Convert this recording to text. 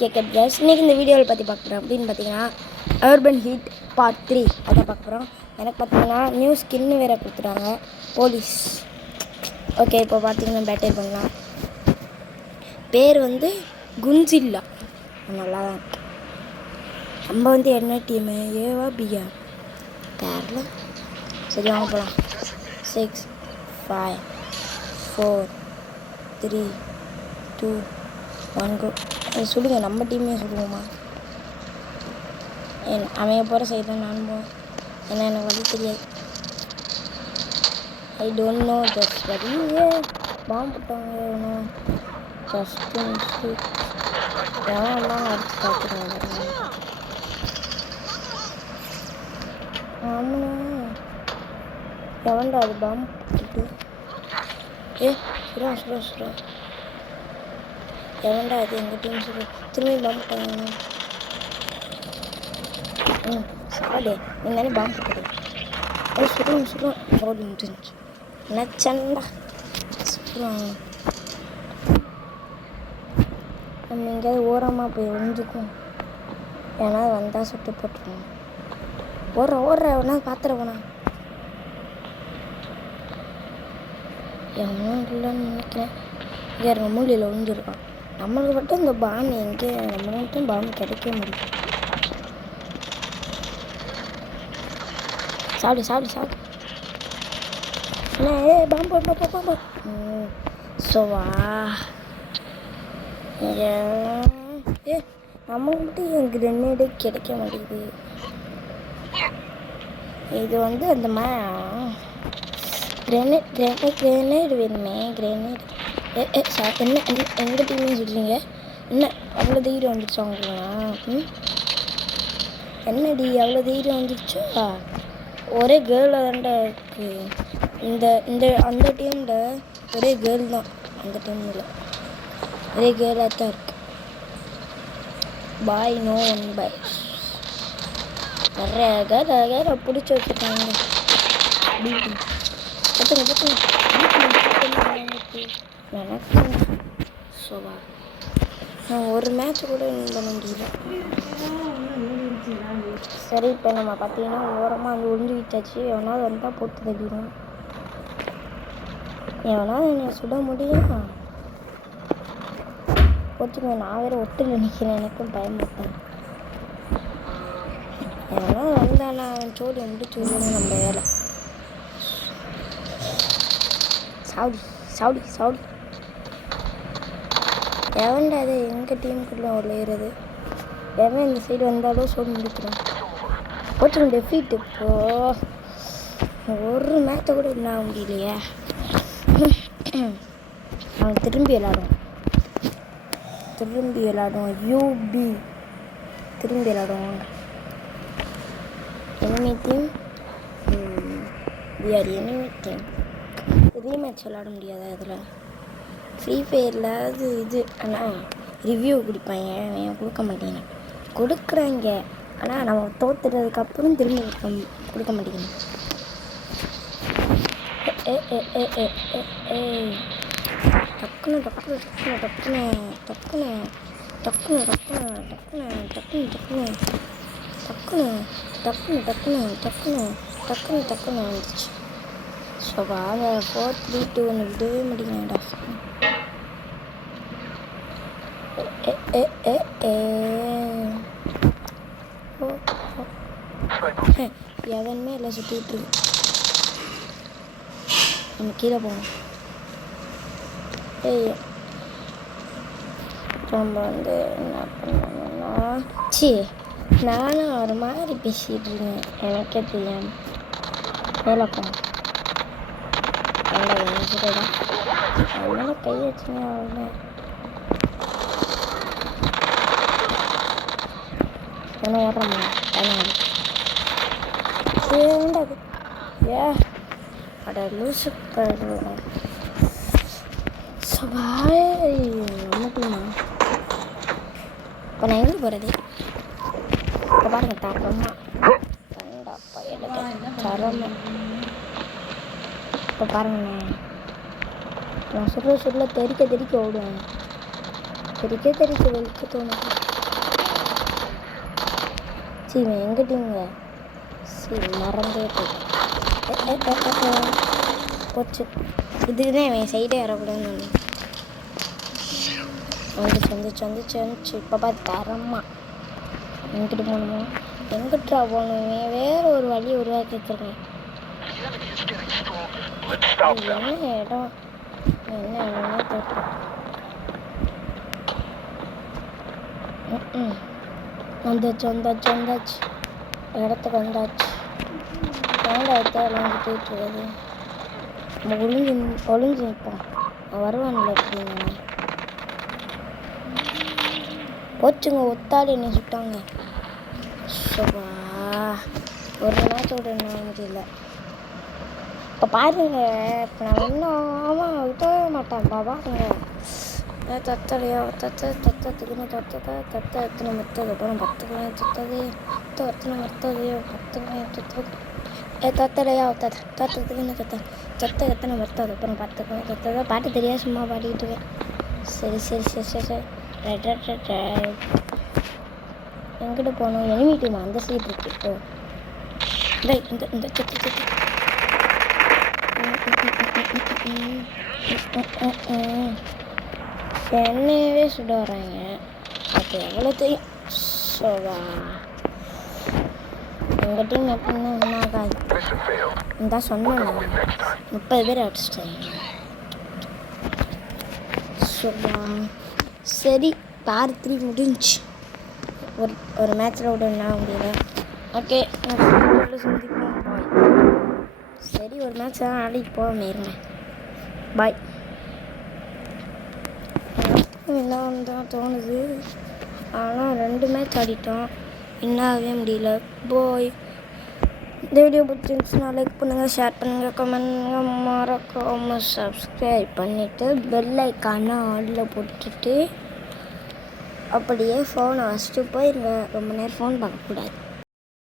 கேட்குறது கேஸ். இன்றைக்கி இந்த வீடியோவில் பற்றி பார்க்குறோம் அப்படின்னு பார்த்தீங்கன்னா அர்பன் ஹீட் பார்ட் 3 அதை பார்க்குறோம். எனக்கு பார்த்தீங்கன்னா நியூ ஸ்கின்னு வேறு கொடுத்துட்டாங்க போலீஸ். ஓகே, இப்போ பார்த்தீங்கன்னா பேட்டரி பண்ணலாம். பேர் வந்து குன்சில்லா. நல்லா தான் இருக்கு. நம்ம வந்து என்ன டீமு, ஏவா பியா கேரளா? சரி வாங்க போகலாம். 6 5 4 3 2 1 கோ. சொல்லுங்கள், நம்ம டீமே சொல்லுவோம்மா. அமைய போகிற சைடு தான் நானும் போவேன். ஏன்னா எனக்கு வழி தெரியாது. ஐ டோன்ட் நோ தட்ஸ் வழி. பாம்பு போட்டாங்க ஒன்றும் ஜஸ்ட்டு மிஸ்டேக். எவன்லாம் அடிச்சு பார்த்துருவாங்க. ஆமாண்ணா, எவன்டா அது பாம்பு போட்டுட்டு? சுரா எவன்டா அது? எங்கள் டீம் சொல்லு. திரும்பி பாம்பு போட்டாங்க. சாடு, நீ தானே பாம்பு போட்டது. சுடுறோம் ஓடி முடிஞ்சு நினச்சண்டா. சுடுறாங்க. நம்ம எங்கேயாவது ஓரமாக போய் ஒழிஞ்சுக்கும். ஏன்னா வந்தால் சுட்டு போட்டுருவோம். ஓடுற எவனா பார்த்துட போனா. எவனும் இல்லைன்னு நினைக்கிறேன். இங்கே இருக்க மூலையில் ஒழிஞ்சிருக்கான். நம்மளுக்கு மட்டும் இந்த பாம்பு எங்கே, நம்மளுக்கு மட்டும் பாம்பு கிடைக்க முடியும். சாப்பிடு என்ன? பாம்பு சோவா. நம்மளுக்கு மட்டும் என் கிரெனேடே கிடைக்க மாட்டேங்குது. இது வந்து அந்த கிரெனேட் வேணுமே. கிரெனேட் என்ன எங்கள் டீமே சொல்கிறீங்க? என்ன அவ்வளோ தைரியம் வந்துடுச்சா உங்களுக்கு? என்னடி அவ்வளோ தைரியம் வந்துடுச்சா? ஒரே கேர்ளாக தான்டா இருக்குது. அந்த டீமில் ஒரே கேர்ள் தான். அந்த டீமில் ஒரே கேர்ளாக தான் இருக்குது. பாய் நோ ஒன் பாய். நிறைய கேரை பிடிச்சி வச்சுருக்காங்க. எனக்கு சோவா நான் ஒரு மேட்ச் கூட வின் பண்ண முடியல. சரி, இப்போ நம்ம பார்த்தீங்கன்னா ஓரமாக அங்கே ஒழிஞ்சு விட்டாச்சு. எவனாவது வந்தால் போட்டு தள்ளிடும். எவனாவது என்னை சுட முடியும்? போச்சுங்க. நான் வேறு ஒட்டில் நிற்கிறேன். எனக்கும் பயமுறுத்தேன். எவனா வந்தானா அவன் சோடி முடிச்சு விடுவோம். நம்ம வேலை சாவுடி. எவன்டா அது எங்கள் டீமுக்குள்ளே விளையிறது? எவன் இந்த சைடு வந்தாலும் சோடி முடிக்கிறோம். போச்சுங்க டெஃபீட். இப்போ ஒரு மேட்சை கூட என்ன ஆக முடியலையே. அவன் திரும்பி விளாடுவான். யூபி திரும்பி விளாடுவாங்க. enemy team we are enemy team. Rematch விளாட முடியாது. அதில் ஃப்ரீ ஃபயரில் அது இது. ஆனால் ரிவ்யூ கொடுப்பாங்க, அவன் கொடுக்க மாட்டேங்க. கொடுக்குறாங்க, ஆனால் நம்ம தோத்துறதுக்கப்புறம் திரும்பி கொடுக்க மாட்டேங்கிறேன். டக்குன்னு வந்துச்சு. ஸோ வாங்க 4 3 2 ஒன்று விடவே முடியுங்கடா. எவனுமே எல்லாம் சுற்றிட்டு இருக்கு. நம்ம கீழே போவோம். நம்ம வந்து என்ன பண்ணணும்னா நானும் ஒரு மாதிரி பேசிகிட்டு இருக்கேன். எனக்கே தெரியாமல் வேலை போனோம். அதனால கை வச்சுங்க. அவ்வளோ ஒன்றும் ஓடுறோம்மா வேண்டாது. அட லூசு நம்மட்டுமா. இப்போ நான் எங்கே போகிறது? இப்போ பாருங்க தரமா கண்டா தரமா. இப்போ பாருங்கண்ணே, நான் சுருள தெறிக்க ஓடுவேன். தெறிக்க வெளிக்க தோணும். சரி எங்கள் டீமுங்க சரி மறந்தே போச்சு. இதுக்கு தான் என் சைடே வரக்கூடாதுன்னு வந்துச்சு. இப்போ பார்த்து தரமா எங்கிட்ட போகணுமோ எங்கிட்டா போகணுமே வேறு ஒரு வழி உருவாக்கி வச்சுருக்கேன். என்ன இடம் என்ன இடம்னே தெரியல. வந்தாச்சு இடத்துக்கு வந்தாச்சு. ஏன்டா எல்லாம் போயிட்டு வருது. நம்ம ஒளிஞ்சு நிற்போம். வருவான்ல அப்படின்னு போச்சுங்க. ஒத்தாடி என்ன சுட்டாங்க. சோபா ஒரு மேட்சோட என்ன முடியல. இப்போ பாருங்க இப்போ நான் இன்னும் ஆமாம் விட்டவே மாட்டேன். பாருங்க தத்தலையா தத்தத்துக்குன்னு தத்த எத்தனை மத்தது அப்புறம் பத்துக்கலாம் தத்தது எத்தனை மத்தது தத்தலையா தத்தத்துக்குன்னு தத்த எத்தனை மத்தது அப்புறம் பத்துக்கலாம் தத்ததை பாட்டு தெரியாது சும்மா பாடிக்கிட்டு இருக்கேன். சரி ரைட் எங்கிட்ட போகணும். எனிமி டீம் அந்த சைடு இருக்கு. இப்போ இந்த சத்து என்னையவே சுட வர்றாங்க. அது எவ்வளோ தெரியும். சோவா எங்கள் டீம் எப்படின்னா ஒன்றும் ஆகாது. இந்த சொன்னேன் 30 பேர் அடிச்சிட்டாங்க. சோவா சரி பார் 3 முடிஞ்சு. ஒரு மேட்ச்சில் விட என்ன முடியல. ஓகே சந்திப்போம். பாய். சரி ஒரு மேட்ச் தான் ஆடிட்டு போகாம இருங்க. பாய். என்ன தான் தோணுது. ஆனால் 2 மேட்ச் ஆடிட்டோம். என்னாகவே முடியல. பாய். இந்த வீடியோ பிடிச்சிருந்துச்சுன்னா லைக் பண்ணுங்கள், ஷேர் பண்ணுங்கள், கமெண்ட் பண்ணுங்கள், மறக்காமல் சப்ஸ்கிரைப் பண்ணிவிட்டு பெல் ஐக்கானை ஆடில் போட்டுட்டு அப்படியே ஃபோனை வச்சுட்டு போயிருங்க. ரொம்ப நேரம் ஃபோன் பார்க்கக்கூடாது.